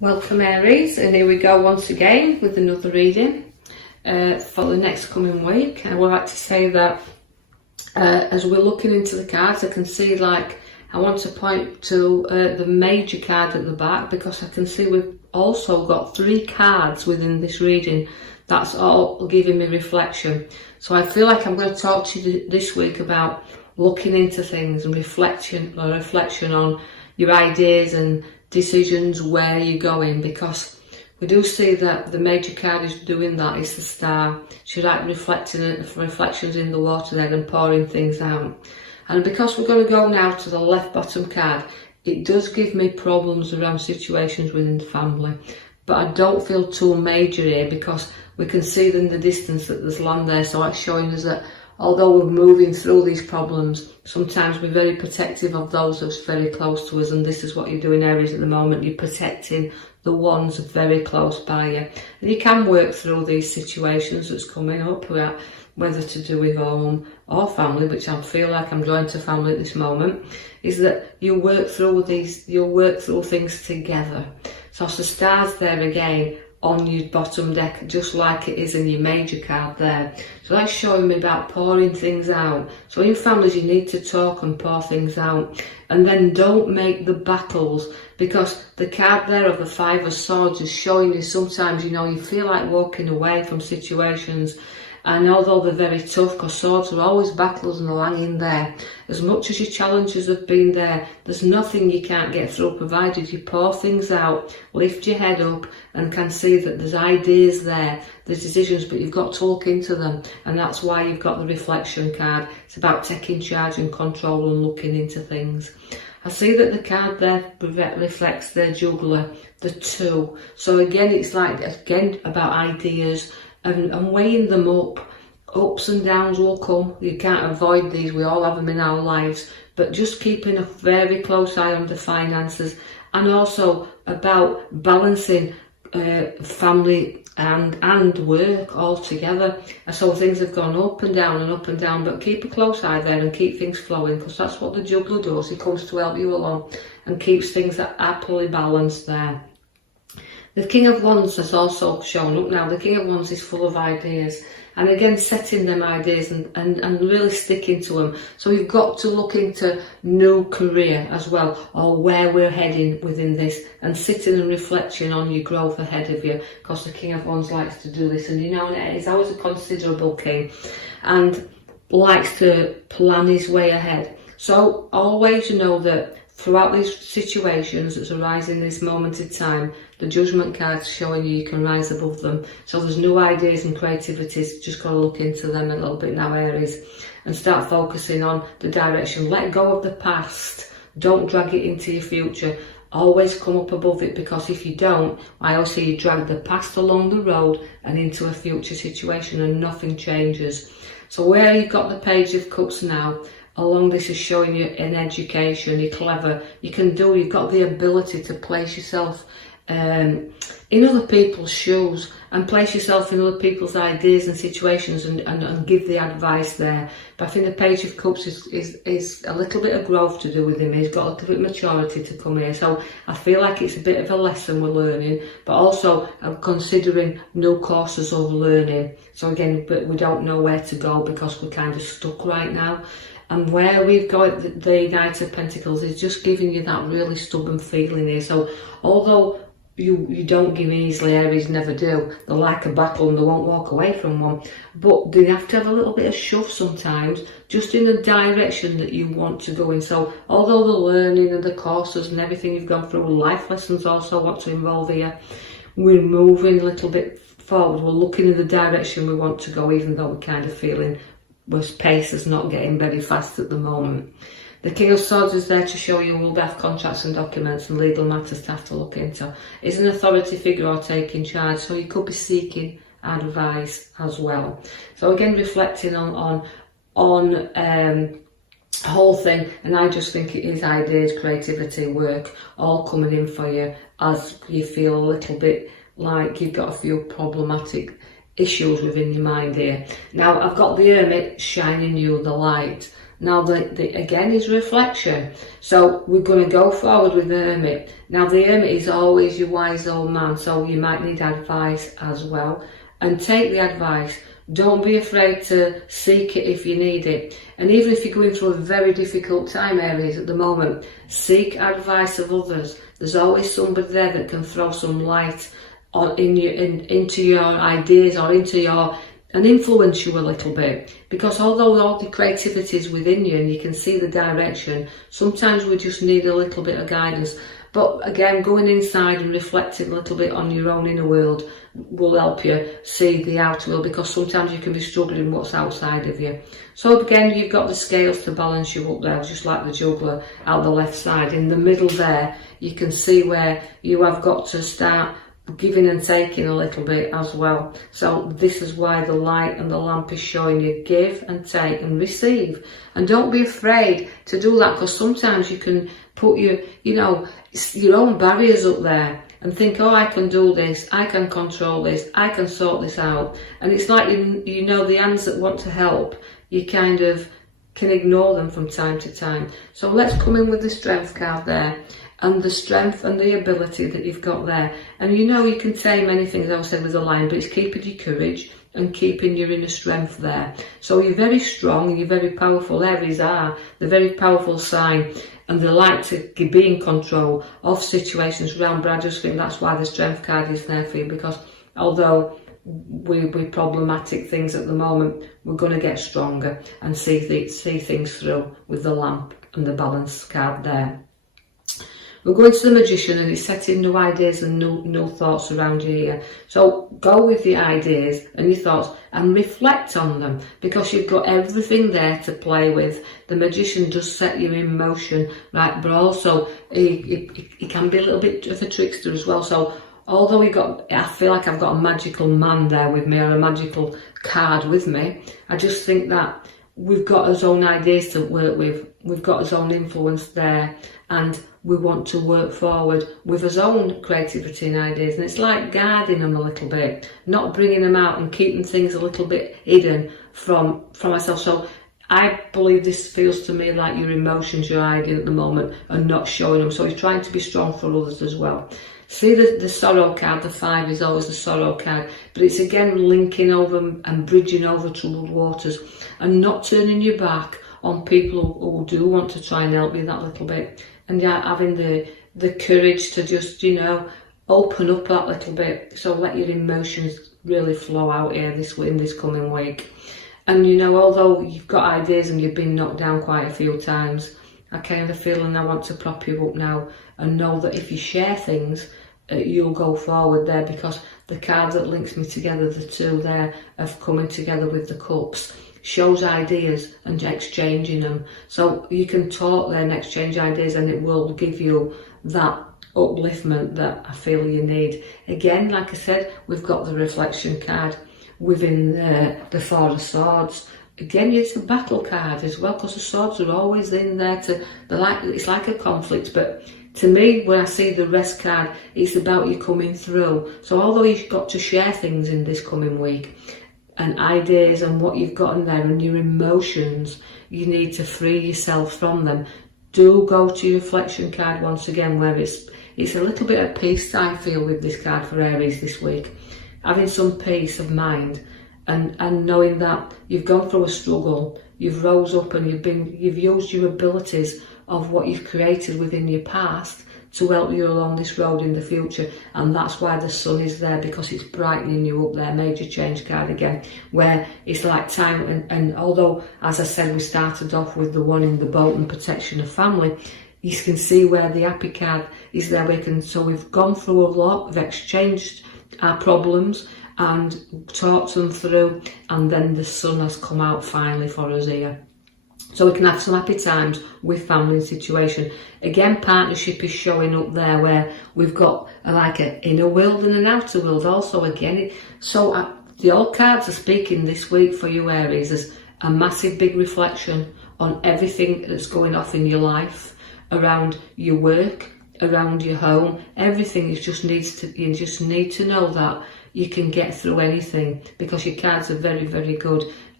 Welcome Aries, and here we go once again with another reading for the next coming week. I would like to say that as we're looking into the cards, I can see, like, I want to point to the major card at the back, because I can see we've also got 3 cards within this reading. That's all giving me reflection. So I feel like I'm going to talk to you this week about looking into things and reflection on your ideas and decisions, where you're going, because we do see that the major card is doing that. It's the Star. She's like reflections in the water there and pouring things out. And because we're going to go now to the left bottom card, it does give me problems around situations within the family, but I don't feel too major here, because we can see in the distance that there's land there. So it's showing us that although we're moving through these problems, sometimes we're very protective of those that's very close to us, and this is what you're doing, Aries, at the moment. You're protecting the ones very close by you. And you can work through these situations that's coming up, whether to do with home or family, which I feel like I'm drawing to family at this moment, is that you work through things together. So the Star's there again on your bottom deck, just like it is in your major card there. So that's showing me about pouring things out. So in families, you need to talk and pour things out, and then don't make the battles, because the card there of the 5 of Swords is showing you sometimes, you feel like walking away from situations. And although they're very tough, because swords are always battles and they're hanging there, as much as your challenges have been there, there's nothing you can't get through, provided you pour things out, lift your head up, and can see that there's ideas there, there's decisions, but you've got to look into them. And that's why you've got the reflection card. It's about taking charge and control and looking into things. I see that the card there reflects the Juggler, the 2. So again, it's like, about ideas, and weighing them up. Ups and downs will come. You can't avoid these. We all have them in our lives. But just keeping a very close eye on the finances, and also about balancing family and work all together. So things have gone up and down, but keep a close eye there and keep things flowing, because that's what the Juggler does. He comes to help you along and keeps things happily balanced there. The King of Wands has also shown up now. The King of Wands is full of ideas, and again, setting them ideas and really sticking to them. So you've got to look into new career as well, or where we're heading within this, and sitting and reflecting on your growth ahead of you, because the King of Wands likes to do this. And he's always a considerable king and likes to plan his way ahead. So always that throughout these situations that's arising in this moment in time, the Judgment card's showing you can rise above them. So there's new ideas and creativities. Just got to look into them a little bit now, Aries, and start focusing on the direction. Let go of the past. Don't drag it into your future. Always come up above it, because if you don't, I always see you drag the past along the road and into a future situation, and nothing changes. So where you've got the Page of Cups now, along this is showing you in education, you're clever, you've got the ability to place yourself in other people's shoes, and place yourself in other people's ideas and situations, and give the advice there. But I think the Page of Cups is a little bit of growth to do with him. He's got a little bit of maturity to come here. So I feel like it's a bit of a lesson we're learning, but also I'm considering new courses of learning. So again, but we don't know where to go, because we're kind of stuck right now. And where we've got the Knight of Pentacles is just giving you that really stubborn feeling here. So although you don't give in easily, Aries never do. They're like a battle and they won't walk away from one. But they have to have a little bit of shove sometimes, just in the direction that you want to go in. So although the learning and the courses and everything you've gone through, life lessons also want to involve here, we're moving a little bit forward. We're looking in the direction we want to go, even though we're kind of feeling whereas pace is not getting very fast at the moment. The King of Swords is there to show you we'll have contracts and documents and legal matters to have to look into. Is an authority figure or taking charge, so you could be seeking advice as well. So again, reflecting on whole thing, and I just think it is ideas, creativity, work, all coming in for you as you feel a little bit like you've got a few problematic issues within your mind here. Now I've got the Hermit shining you the light. Now again is reflection. So we're going to go forward with the Hermit. Now the Hermit is always your wise old man, so you might need advice as well. And take the advice. Don't be afraid to seek it if you need it. And even if you're going through a very difficult time, Aries, at the moment, seek advice of others. There's always somebody there that can throw some light on into your ideas or and influence you a little bit. Because although all the creativity is within you and you can see the direction, sometimes we just need a little bit of guidance. But again, going inside and reflecting a little bit on your own inner world will help you see the outer world, because sometimes you can be struggling what's outside of you. So again, you've got the scales to balance you up there, just like the juggler out the left side. In the middle there, you can see where you have got to start giving and taking a little bit as well. So this is why the light and the lamp is showing you give and take and receive. And don't be afraid to do that, because sometimes you can put your own barriers up there and think, oh, I can do this, I can control this, I can sort this out. And it's like, the hands that want to help, you kind of can ignore them from time to time. So let's come in with the Strength card there, and the strength and the ability that you've got there. And you can say many things, I said with the Lion, but it's keeping your courage and keeping your inner strength there. So you're very strong and you're very powerful. Aries are the very powerful sign, and they like to be in control of situations around. But I just think that's why the Strength card is there for you, because although we're problematic things at the moment, we're going to get stronger and see things through with the Lamp and the Balance card there. We're going to the Magician, and he's setting new ideas and new thoughts around you here. So go with the ideas and your thoughts and reflect on them, because you've got everything there to play with. The Magician does set you in motion, right? But also he can be a little bit of a trickster as well. So although I feel like I've got a magical man there with me, or a magical card with me, I just think that we've got our own ideas to work with. We've got our own influence there, and we want to work forward with our own creativity and ideas. And it's like guarding them a little bit, not bringing them out and keeping things a little bit hidden from myself. So I believe this feels to me like your emotions you're hiding at the moment and not showing them. So he's trying to be strong for others as well. See the Sorrow card, the 5 is always the Sorrow card, but it's again linking over and bridging over troubled waters and not turning your back on people who do want to try and help you that little bit. And having the courage to just, open up that little bit. So let your emotions really flow out here in this coming week. And although you've got ideas and you've been knocked down quite a few times, I kind of feel and I want to prop you up now and know that if you share things, you'll go forward there, because the card that links me together, the two there of coming together with the Cups, shows ideas and exchanging them. So you can talk there and exchange ideas, and it will give you that upliftment that I feel you need. Again, like I said, we've got the Reflection card within the 4 of Swords. Again, it's a battle card as well, because the swords are always in there it's like a conflict. But to me, when I see the Rest card, it's about you coming through. So although you've got to share things in this coming week, and ideas and what you've got in there and your emotions, you need to free yourself from them. Do go to your Reflection card once again, where it's a little bit of peace I feel with this card for Aries this week. Having some peace of mind and knowing that you've gone through a struggle, you've rose up and you've used your abilities of what you've created within your past to help you along this road in the future. And that's why the Sun is there, because it's brightening you up there. Major change card again, where it's like time, and although, as I said, we started off with the one in the boat and protection of family, you can see where the Happy card is there. So we've gone through a lot, we've exchanged our problems and talked them through, and then the Sun has come out finally for us here. So we can have some happy times with family and situation. Again, partnership is showing up there, where we've got like an inner world and an outer world also again. So the old cards are speaking this week for you, Aries, as a massive big reflection on everything that's going off in your life, around your work, around your home. Everything you just need to know that you can get through anything, because your cards are very, very good.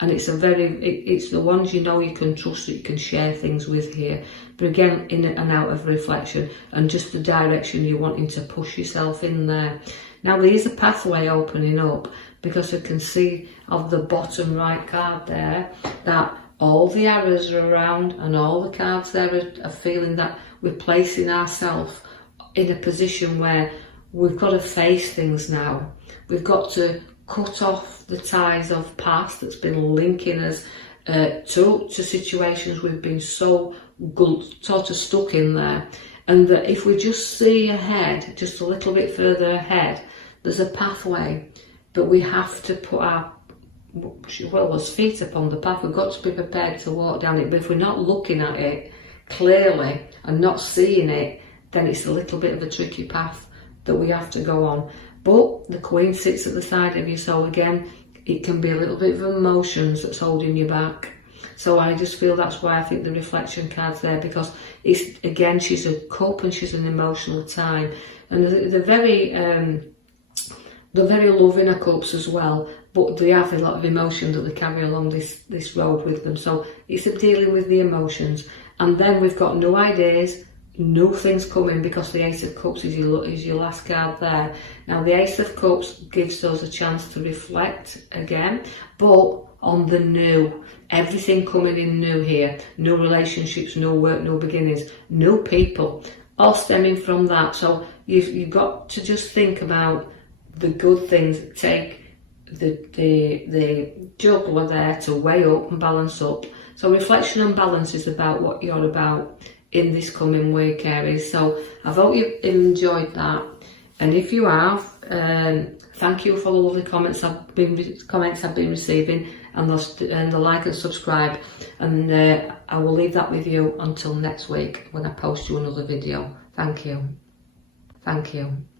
and it's it's the ones you know you can trust, that you can share things with here. But again, in and out of reflection, and just the direction you're wanting to push yourself in there. Now there's a pathway opening up, because I can see of the bottom right card there that all the arrows are around, and all the cards there are feeling that we're placing ourselves in a position where we've got to face things now. We've got to cut off the ties of past that's been linking us to situations we've been so sort of stuck in there. And that if we just see ahead, just a little bit further ahead, there's a pathway, but we have to put our feet upon the path. We've got to be prepared to walk down it. But if we're not looking at it clearly and not seeing it, then it's a little bit of a tricky path that we have to go on. But the Queen sits at the side of you, so again, it can be a little bit of emotions that's holding you back. So I just feel that's why I think the reflection card's there, because it's, again, she's a cup and she's an emotional time, and they're very loving, her cups as well, but they have a lot of emotion that they carry along this road with them. So it's dealing with the emotions. And then we've got new ideas, new things coming, because the Ace of Cups is your last card there. Now the Ace of Cups gives us a chance to reflect again, but on the new, everything coming in new here, new relationships, new work, new beginnings, new people, all stemming from that. So you've got to just think about the good things. Take the juggler there to weigh up and balance up. So reflection and balance is about what you're about in this coming week, Aries. So I hope you've enjoyed that, and if you have, thank you for the lovely comments I've been receiving, and the like and subscribe, and I will leave that with you until next week when I post you another video. Thank you.